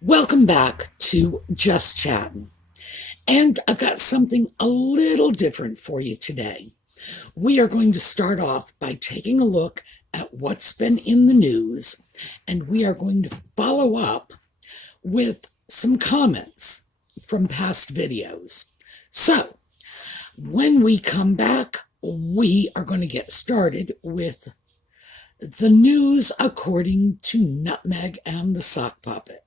Welcome back to Just Chattin'. And I've got something a little different for you today. We are going to start off by taking a look at what's been in the news, and we are going to follow up with some comments from past videos. So, when we come back, we are going to get started with the news according to Nutmeg and the Sock Puppet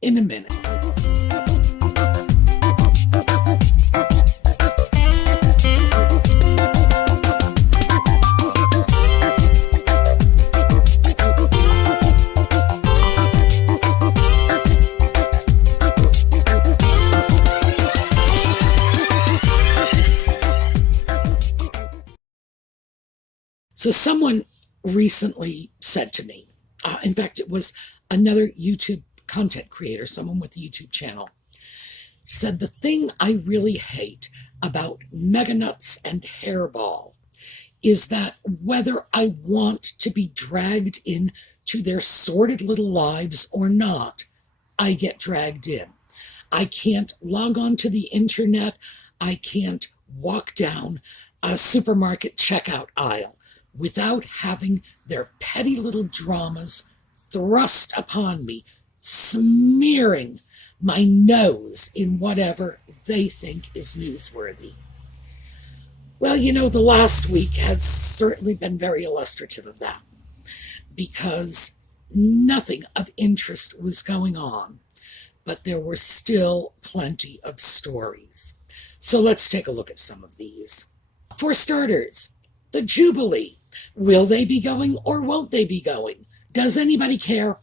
in a minute. So someone recently said to me, in fact, it was another YouTube content creator, someone with a YouTube channel, said, the thing I really hate about Mega Nuts and Hairball is that whether I want to be dragged in to their sordid little lives or not, I get dragged in. I can't log on to the internet. I can't walk down a supermarket checkout aisle without having their petty little dramas thrust upon me, smearing my nose in whatever they think is newsworthy. Well, the last week has certainly been very illustrative of that, because nothing of interest was going on, but there were still plenty of stories. So let's take a look at some of these. For starters, the Jubilee. Will they be going or won't they be going? Does anybody care?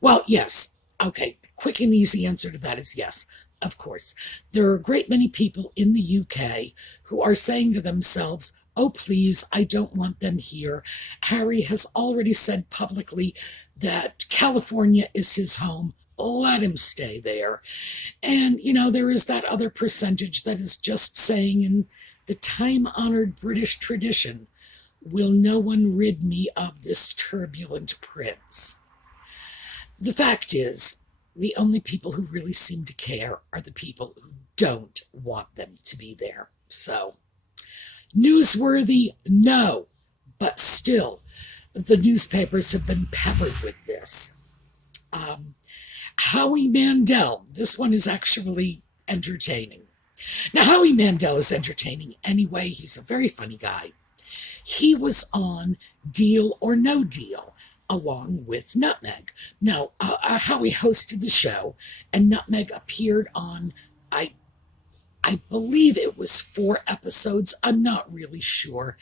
Well, yes. Okay, quick and easy answer to that is yes. Of course. There are a great many people in the UK who are saying to themselves, oh, please, I don't want them here. Harry has already said publicly that California is his home. Let him stay there. And, there is that other percentage that is just saying, in the time-honored British tradition, will no one rid me of this turbulent prince? The fact is, the only people who really seem to care are the people who don't want them to be there. So, newsworthy? No. But still, the newspapers have been peppered with this. Howie Mandel. This one is actually entertaining. Now, Howie Mandel is entertaining anyway. He's a very funny guy. He was on Deal or No Deal along with Nutmeg. Now, Howie hosted the show, and Nutmeg appeared on, I believe it was 4 episodes. I'm not really sure.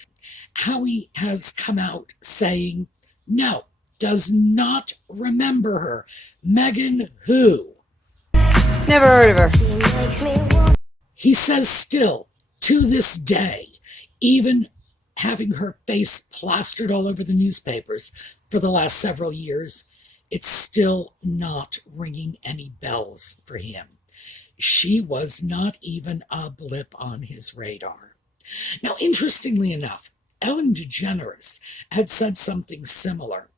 Howie has come out saying, no, does not remember her. Meghan who? Never heard of her. He says still, to this day, even having her face plastered all over the newspapers for the last several years, it's still not ringing any bells for him. She was not even a blip on his radar. Now, interestingly enough, Ellen DeGeneres had said something similar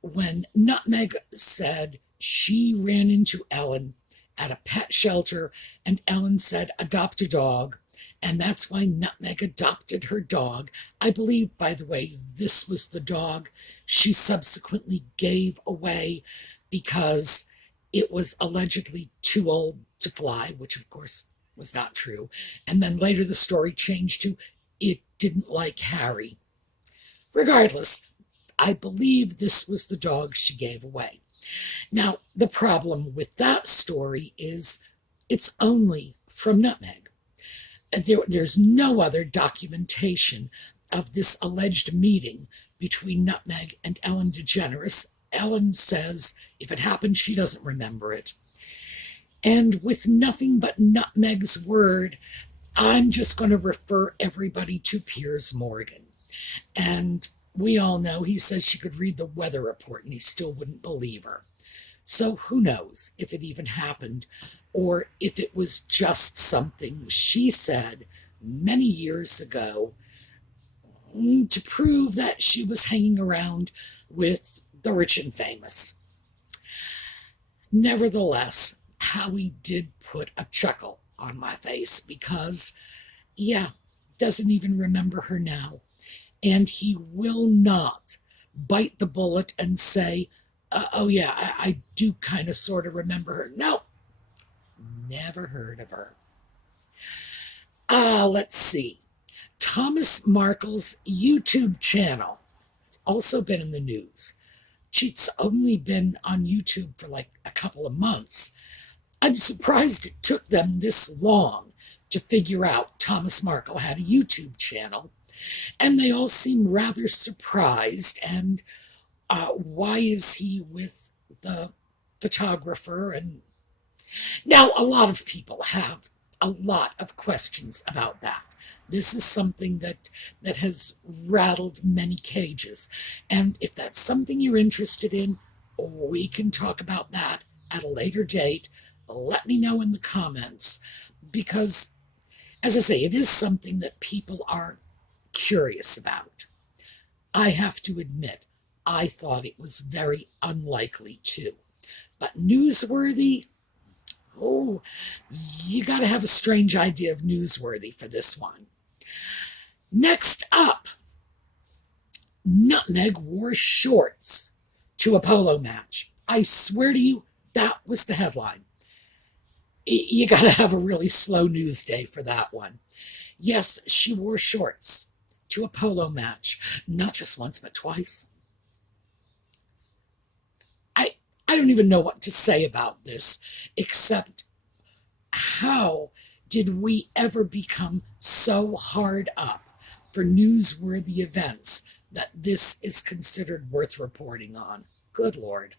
when Nutmeg said she ran into Ellen at a pet shelter, and Ellen said, adopt a dog. And that's why Nutmeg adopted her dog. I believe, by the way, this was the dog she subsequently gave away because it was allegedly too old to fly, which of course was not true. And then later the story changed to it didn't like Harry. Regardless, I believe this was the dog she gave away. Now, the problem with that story is it's only from Nutmeg. There's no other documentation of this alleged meeting between Nutmeg and Ellen DeGeneres. Ellen says if it happened, she doesn't remember it. And with nothing but Nutmeg's word, I'm just going to refer everybody to Piers Morgan. And we all know he says she could read the weather report and he still wouldn't believe her. So who knows if it even happened or if it was just something she said many years ago to prove that she was hanging around with the rich and famous. Nevertheless, Howie did put a chuckle on my face because, yeah, doesn't even remember her now. And he will not bite the bullet and say, oh, yeah, I do kind of sort of remember her. No, never heard of her. Let's see. Thomas Markle's YouTube channel. It's also been in the news. It's only been on YouTube for like a couple of months. I'm surprised it took them this long to figure out Thomas Markle had a YouTube channel. And they all seem rather surprised. And why is he with the photographer? And now a lot of people have a lot of questions about that. This is something that has rattled many cages. And if that's something you're interested in, we can talk about that at a later date. Let me know in the comments because, as I say, it is something that people are curious about. I have to admit, I thought it was very unlikely too. But newsworthy, oh, you got to have a strange idea of newsworthy for this one. Next up, Nutmeg wore shorts to a polo match. I swear to you, that was the headline. You got to have a really slow news day for that one. Yes, she wore shorts to a polo match, not just once, but twice. I don't even know what to say about this, except how did we ever become so hard up for newsworthy events that this is considered worth reporting on? Good Lord.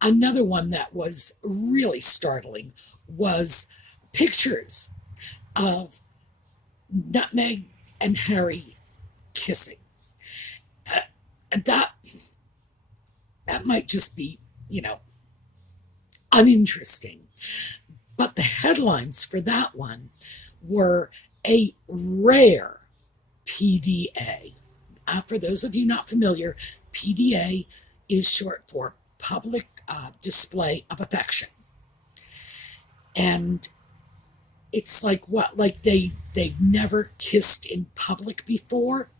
Another one that was really startling was pictures of Nutmeg and Harry kissing. That might just be, uninteresting. But the headlines for that one were a rare PDA. For those of you not familiar, PDA is short for public display of affection. And it's like what? Like they've never kissed in public before.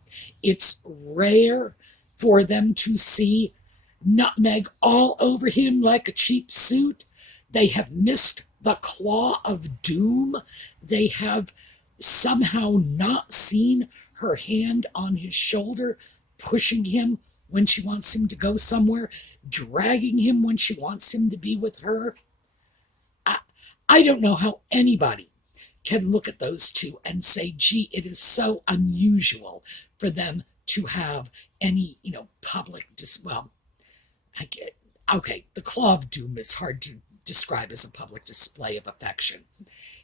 It's rare for them to see Nutmeg all over him like a cheap suit. They have missed the claw of doom. They have somehow not seen her hand on his shoulder, pushing him when she wants him to go somewhere, dragging him when she wants him to be with her. I don't know how anybody can look at those two and say, gee, it is so unusual for them to have any, public, I get, okay, the claw of doom is hard to describe as a public display of affection.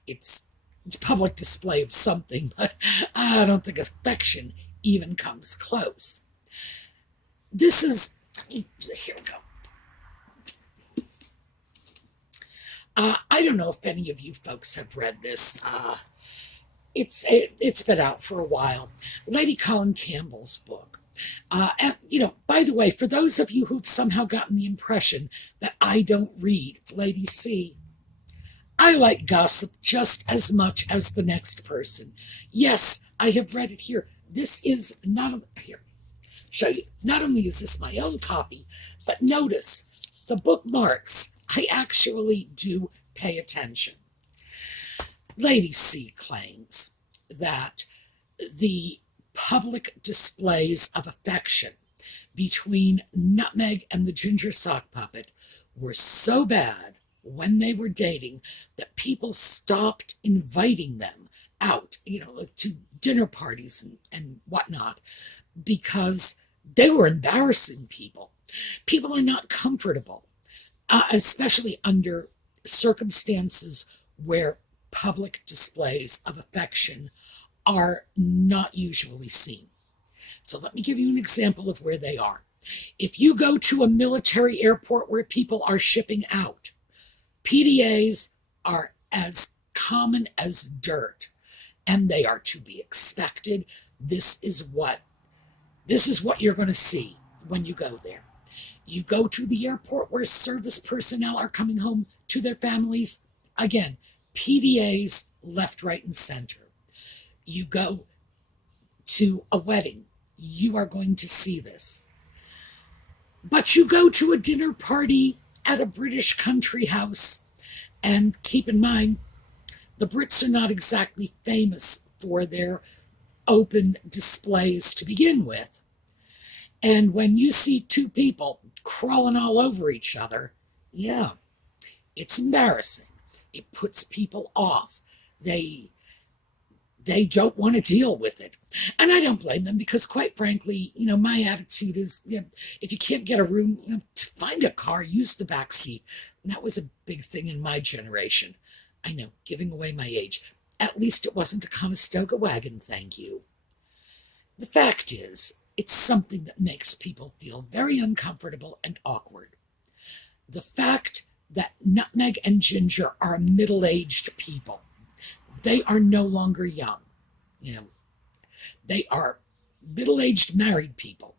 It's public display of something, but I don't think affection even comes close. This is, here we go. I don't know if any of you folks have read this. It's been out for a while. Lady Colin Campbell's book. And, by the way, for those of you who've somehow gotten the impression that I don't read Lady C, I like gossip just as much as the next person. Yes, I have read it here. This is not here. Show you. Not only is this my own copy, but notice the bookmarks. I actually do pay attention. Lady C claims that the public displays of affection between Nutmeg and the ginger sock puppet were so bad when they were dating that people stopped inviting them out, to dinner parties and whatnot, because they were embarrassing people. People are not comfortable, especially under circumstances where public displays of affection are not usually seen. So let me give you an example of where they are. If you go to a military airport where people are shipping out, PDAs are as common as dirt, and they are to be expected. This is what you're going to see when you go there. You go to the airport where service personnel are coming home to their families. Again, PDAs left, right, and center. You go to a wedding, you are going to see this. But you go to a dinner party at a British country house, and keep in mind, the Brits are not exactly famous for their open displays to begin with. And when you see two people crawling all over each other, yeah, it's embarrassing. It puts people off. They don't want to deal with it. And I don't blame them because, quite frankly, my attitude is, if you can't get a room, find a car, use the back seat. And that was a big thing in my generation. I know, giving away my age. At least it wasn't a Conestoga wagon, thank you. The fact is, it's something that makes people feel very uncomfortable and awkward. The fact that Nutmeg and Ginger are middle-aged people. They are no longer young. They are middle-aged married people.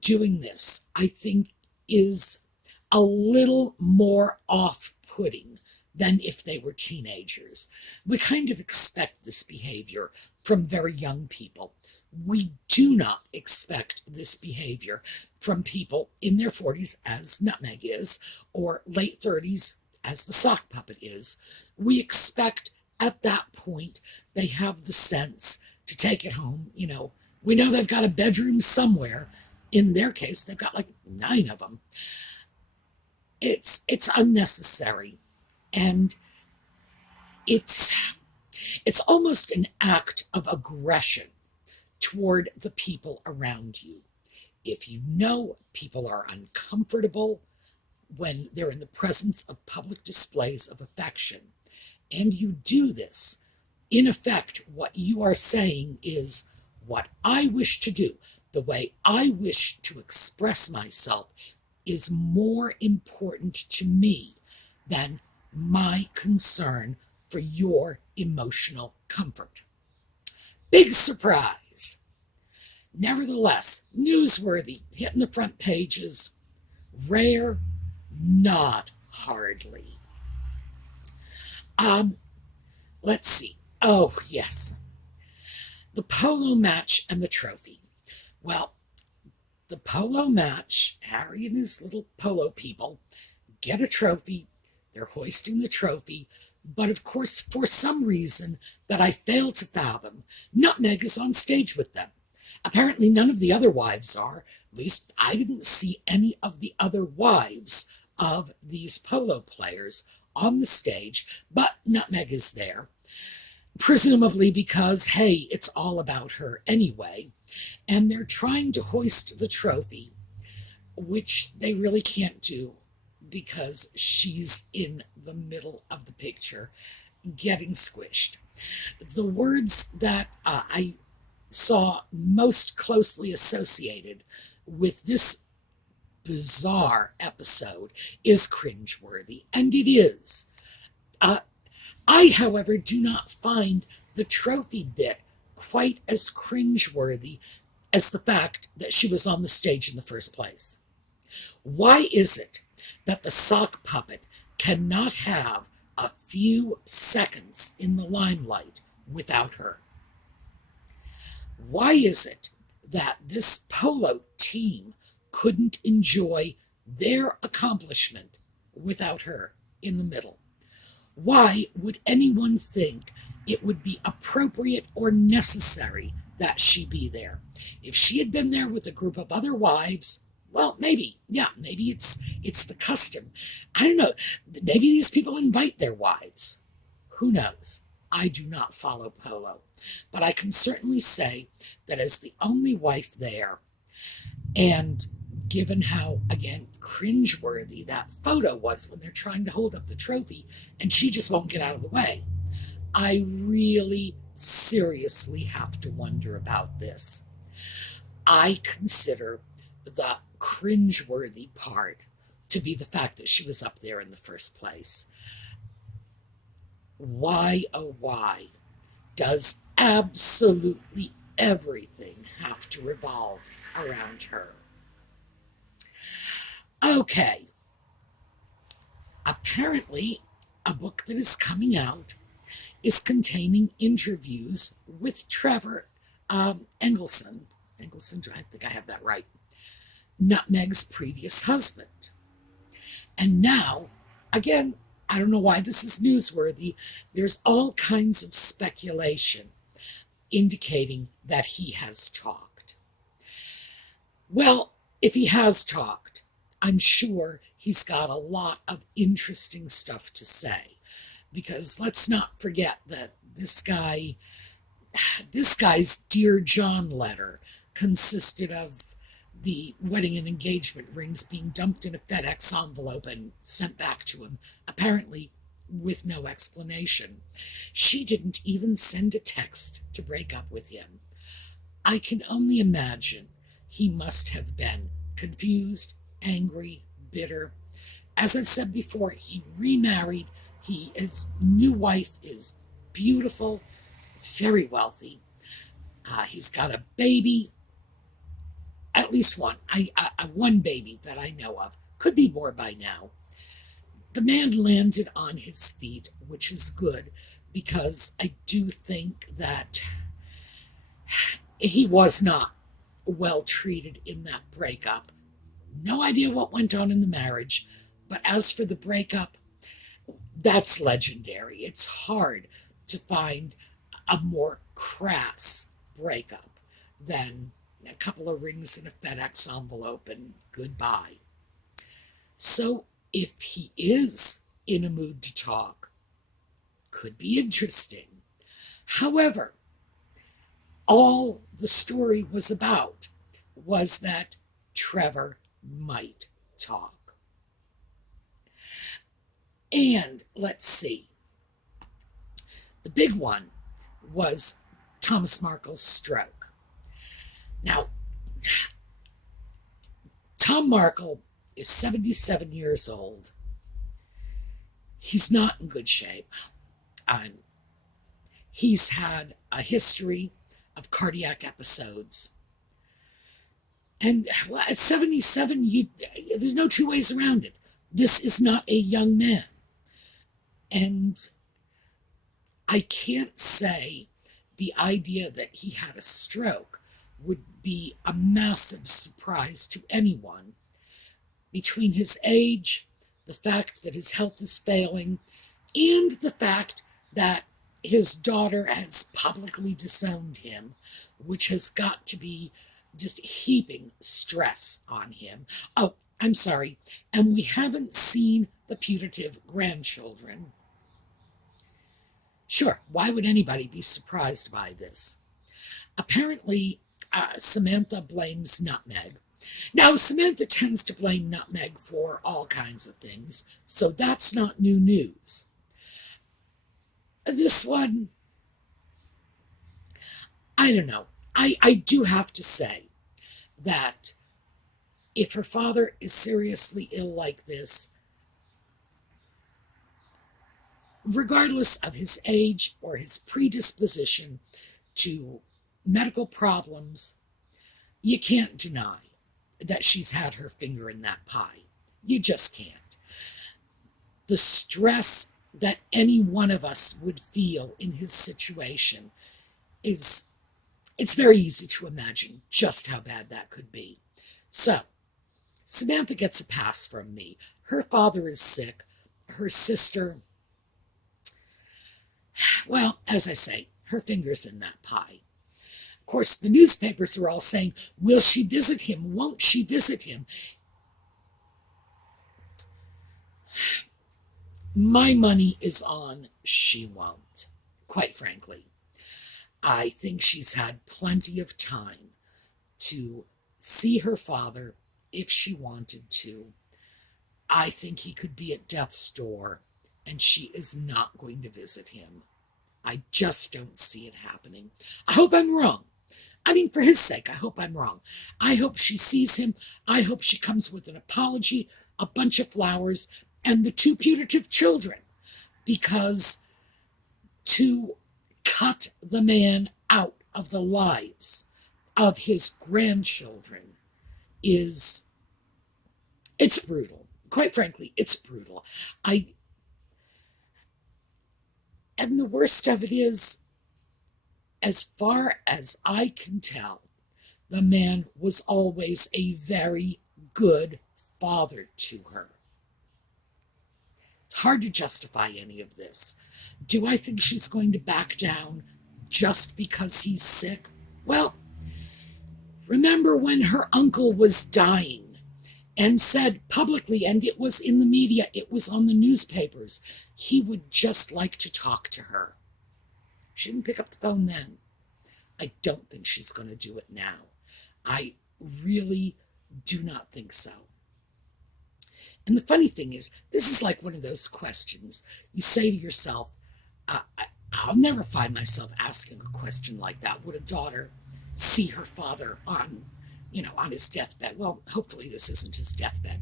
Doing this, I think, is a little more off-putting than if they were teenagers. We kind of expect this behavior from very young people. We do not expect this behavior from people in their 40s, as Nutmeg is, or late 30s, as the sock puppet is. We expect at that point they have the sense to take it home. We know they've got a bedroom somewhere. In their case, they've got like 9 of them. It's unnecessary, and it's almost an act of aggression toward the people around you. If you know people are uncomfortable when they're in the presence of public displays of affection, and you do this, in effect, what you are saying is, what I wish to do, the way I wish to express myself, is more important to me than my concern for your emotional comfort. Big surprise. Nevertheless, newsworthy, hitting the front pages. Rare, not hardly. Let's see. Oh, yes. The polo match and the trophy. Well, the polo match, Harry and his little polo people get a trophy. They're hoisting the trophy. But of course, for some reason that I fail to fathom, Nutmeg is on stage with them. Apparently none of the other wives are. At least I didn't see any of the other wives of these polo players on the stage, but Nutmeg is there. Presumably because, hey, it's all about her anyway. And they're trying to hoist the trophy, which they really can't do because she's in the middle of the picture getting squished. The words that I saw most closely associated with this bizarre episode is cringeworthy, and it is. I, however, do not find the trophy bit quite as cringeworthy as the fact that she was on the stage in the first place. Why is it that the sock puppet cannot have a few seconds in the limelight without her? Why is it that this polo team couldn't enjoy their accomplishment without her in the middle? Why would anyone think it would be appropriate or necessary that she be there? If she had been there with a group of other wives, well, maybe it's the custom. I don't know. Maybe these people invite their wives. Who knows? I do not follow polo. But I can certainly say that as the only wife there, and given how, again, cringeworthy that photo was when they're trying to hold up the trophy and she just won't get out of the way, I really seriously have to wonder about this. I consider the cringeworthy part to be the fact that she was up there in the first place. Why, oh why, does absolutely everything have to revolve around her? Okay, apparently, a book that is coming out is containing interviews with Trevor Engelson. Engelson, I think I have that right. Nutmeg's previous husband. And now, again, I don't know why this is newsworthy. There's all kinds of speculation indicating that he has talked. Well, if he has talked, I'm sure he's got a lot of interesting stuff to say. Because let's not forget that this guy's Dear John letter consisted of the wedding and engagement rings being dumped in a FedEx envelope and sent back to him, apparently with no explanation. She didn't even send a text to break up with him. I can only imagine he must have been confused, angry, bitter. As I've said before, he remarried. His new wife is beautiful, very wealthy. He's got a baby, at least one. One baby that I know of. Could be more by now. The man landed on his feet, which is good, because I do think that he was not well treated in that breakup. No idea what went on in the marriage, but as for the breakup, that's legendary. It's hard to find a more crass breakup than a couple of rings in a FedEx envelope and goodbye. So if he is in a mood to talk, could be interesting. However, all the story was about was that Trevor might talk. And let's see. The big one was Thomas Markle's stroke. Now, Tom Markle is 77 years old. He's not in good shape. He's had a history of cardiac episodes. And well, at 77, there's no two ways around it. This is not a young man. And I can't say the idea that he had a stroke would be a massive surprise to anyone. Between his age, the fact that his health is failing, and the fact that his daughter has publicly disowned him, which has got to be just heaping stress on him. Oh, I'm sorry. And we haven't seen the putative grandchildren. Sure, why would anybody be surprised by this? Apparently, Samantha blames Nutmeg. Now, Samantha tends to blame Nutmeg for all kinds of things, so that's not new news. This one, I don't know. I do have to say that if her father is seriously ill like this, regardless of his age or his predisposition to medical problems, you can't deny that she's had her finger in that pie. You just can't. The stress that any one of us would feel in his situation it's very easy to imagine just how bad that could be. So, Samantha gets a pass from me. Her father is sick. Her sister, well, as I say, her finger's in that pie. Of course, the newspapers are all saying, will she visit him? Won't she visit him? My money is on she won't, quite frankly. I think she's had plenty of time to see her father if she wanted to. I think he could be at death's door, and she is not going to visit him. I just don't see it happening. I hope I'm wrong. I mean, for his sake, I hope I'm wrong. I hope she sees him. I hope she comes with an apology, a bunch of flowers, and the two putative children. Because to cut the man out of the lives of his grandchildren is It's brutal. Quite frankly, it's brutal. I and the worst of it is, as far as I can tell, the man was always a very good father to her. It's hard to justify any of this. Do I think she's going to back down just because he's sick? Well, remember when her uncle was dying and said publicly, and it was in the media, it was on the newspapers, he would just like to talk to her. She didn't pick up the phone then. I don't think she's going to do it now. I really do not think so. And the funny thing is, this is like one of those questions. You say to yourself, I'll never find myself asking a question like that. Would a daughter see her father on his deathbed? Well, hopefully this isn't his deathbed.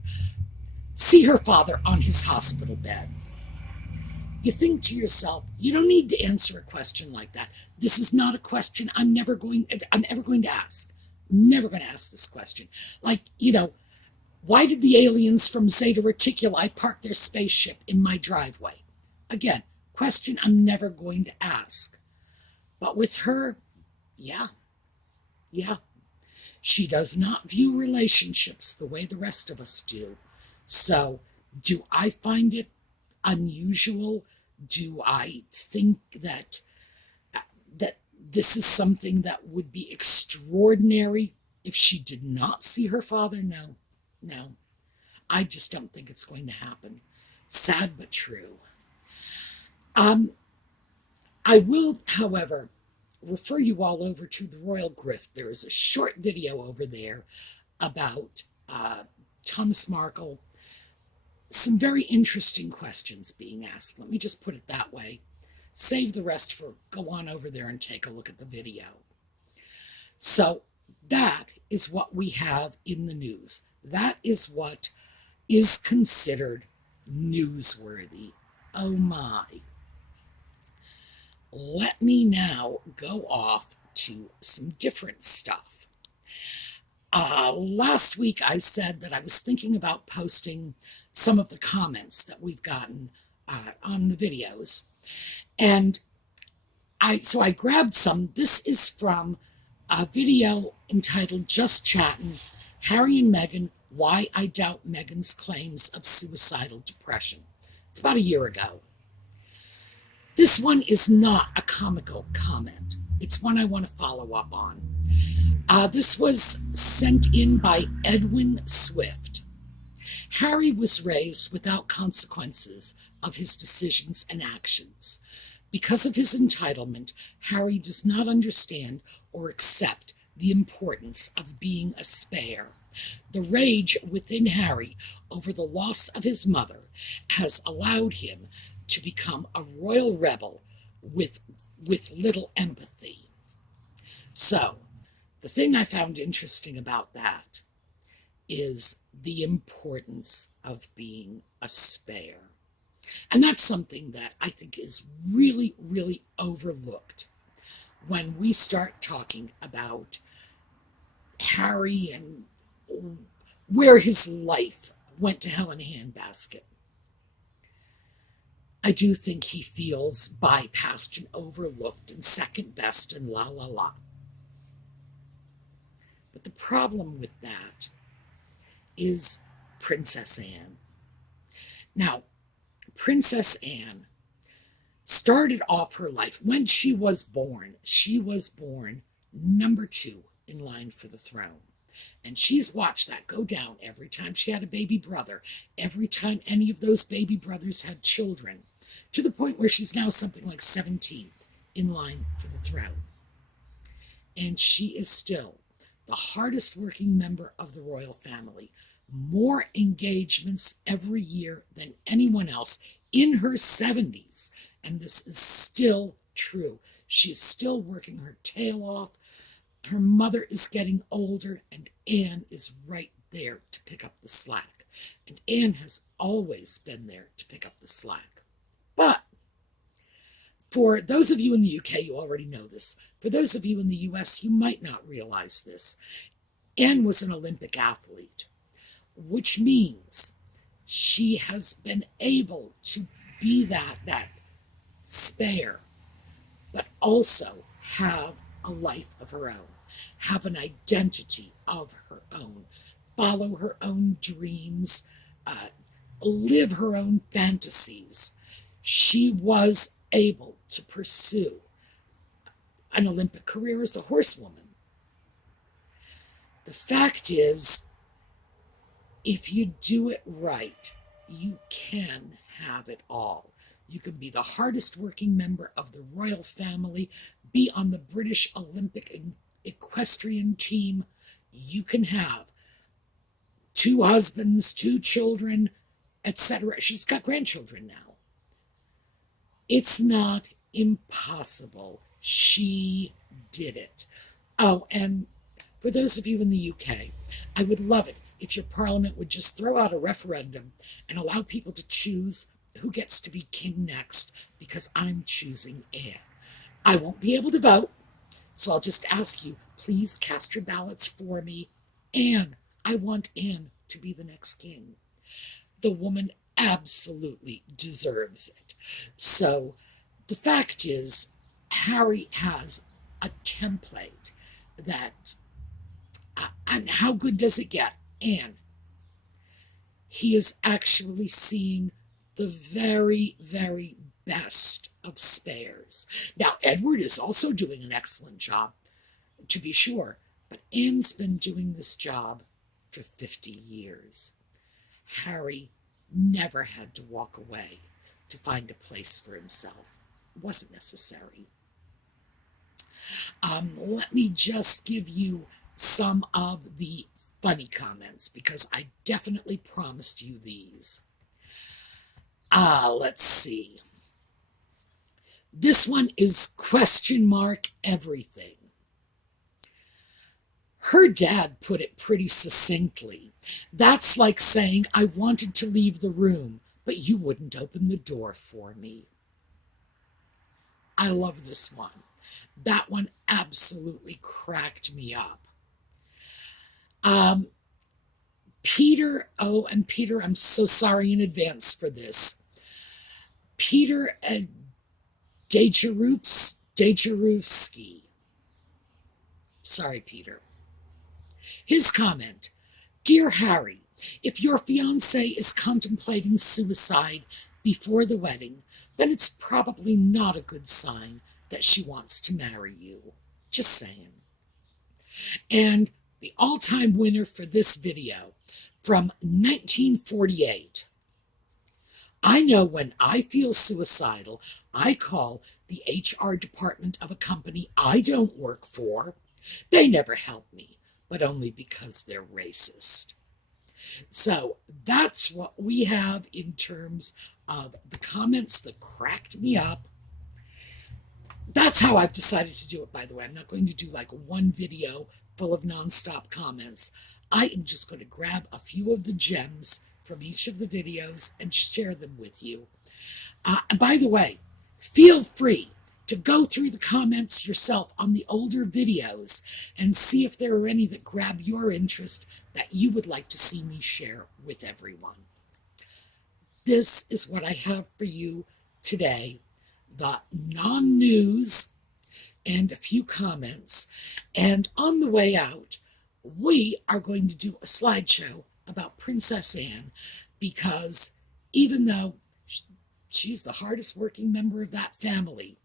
See her father on his hospital bed. You think to yourself, you don't need to answer a question like that. This is not a question I'm ever going to ask. I'm never going to ask this question. Like, why did the aliens from Zeta Reticuli park their spaceship in my driveway? Again, question I'm never going to ask. But with her, yeah. She does not view relationships the way the rest of us do. So, do I find it unusual? Do I think that this is something that would be extraordinary if she did not see her father? No. I just don't think it's going to happen. Sad but true. I will, however, refer you all over to the Royal Grift. There is a short video over there about Thomas Markle. Some very interesting questions being asked. Let me just put it that way. Save the rest for go on over there and take a look at the video. So that is what we have in the news. That is what is considered newsworthy. Oh my. Let me now go off to some different stuff. Last week I said that I was thinking about posting some of the comments that we've gotten on the videos. And so I grabbed some. This is from a video entitled Just Chattin', Harry and Meghan, Why I Doubt Meghan's Claims of Suicidal Depression. It's about a year ago. This one is not a comical comment. It's one I want to follow up on. This was sent in by Edwin Swift. Harry was raised without consequences of his decisions and actions. Because of his entitlement, Harry does not understand or accept the importance of being a spare. The rage within Harry over the loss of his mother has allowed him to become a royal rebel with little empathy. So, the thing I found interesting about that is the importance of being a spare. And that's something that I think is really, really overlooked when we start talking about Harry and where his life went to hell in a handbasket. I do think he feels bypassed and overlooked and second best and la la la. But the problem with that is Princess Anne. Now, Princess Anne started off her life when she was born. She was born number 2 in line for the throne. And she's watched that go down every time she had a baby brother, every time any of those baby brothers had children, to the point where she's now something like 17th in line for the throne. And she is still the hardest working member of the royal family. More engagements every year than anyone else in her 70s. And this is still true. She's still working her tail off. Her mother is getting older, and Anne is right there to pick up the slack. And Anne has always been there to pick up the slack. But for those of you in the UK, you already know this. For those of you in the US, you might not realize this. Anne was an Olympic athlete. which means she has been able to be that spare, but also have a life of her own, have an identity of her own, follow her own dreams, live her own fantasies. She was able to pursue an Olympic career as a horsewoman. The fact is, if you do it right, you can have it all. You can be the hardest working member of the royal family, be on the British Olympic equestrian team. You can have 2 husbands, 2 children, etc. She's got grandchildren now. It's not impossible. She did it. Oh, and for those of you in the UK, I would love it if your parliament would just throw out a referendum and allow people to choose who gets to be king next, because I'm choosing Anne. I won't be able to vote, so I'll just ask you, please cast your ballots for me. Anne, I want Anne to be the next king. The woman absolutely deserves it. So the fact is, Harry has a template that, and how good does it get? And he is actually seeing the very, very best of spares. Now, Edward is also doing an excellent job, to be sure, but Anne's been doing this job for 50 years. Harry never had to walk away to find a place for himself. It wasn't necessary. Let me just give you some of the funny comments, because I definitely promised you these. Let's see. This one is question mark everything. Her dad put it pretty succinctly. That's like saying, I wanted to leave the room, but you wouldn't open the door for me. I love this one. That one absolutely cracked me up. Peter, and Peter, I'm so sorry in advance for this. Peter Dejurowski. Sorry, Peter. His comment, Dear Harry, if your fiancée is contemplating suicide before the wedding, then it's probably not a good sign that she wants to marry you. Just saying. And the all-time winner for this video, from 1948. I know when I feel suicidal, I call the HR department of a company I don't work for. They never help me, but only because they're racist. So that's what we have in terms of the comments that cracked me up. That's how I've decided to do it, by the way. I'm not going to do like one video full of nonstop comments. I am just going to grab a few of the gems from each of the videos and share them with you. By the way, feel free to go through the comments yourself on the older videos and see if there are any that grab your interest that you would like to see me share with everyone. This is what I have for you today. The non-news and a few comments. And on the way out, we are going to do a slideshow about Princess Anne, because even though she's the hardest working member of that family,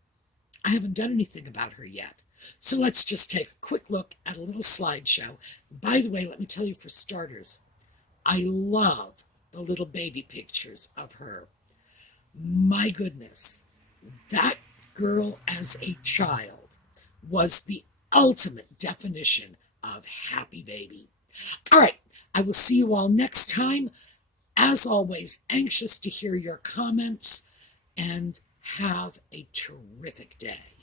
I haven't done anything about her yet. So let's just take a quick look at a little slideshow. By the way, let me tell you, for starters, I love the little baby pictures of her. My goodness, that girl as a child was the ultimate definition of happy baby. All right, I will see you all next time. As always, anxious to hear your comments, and have a terrific day.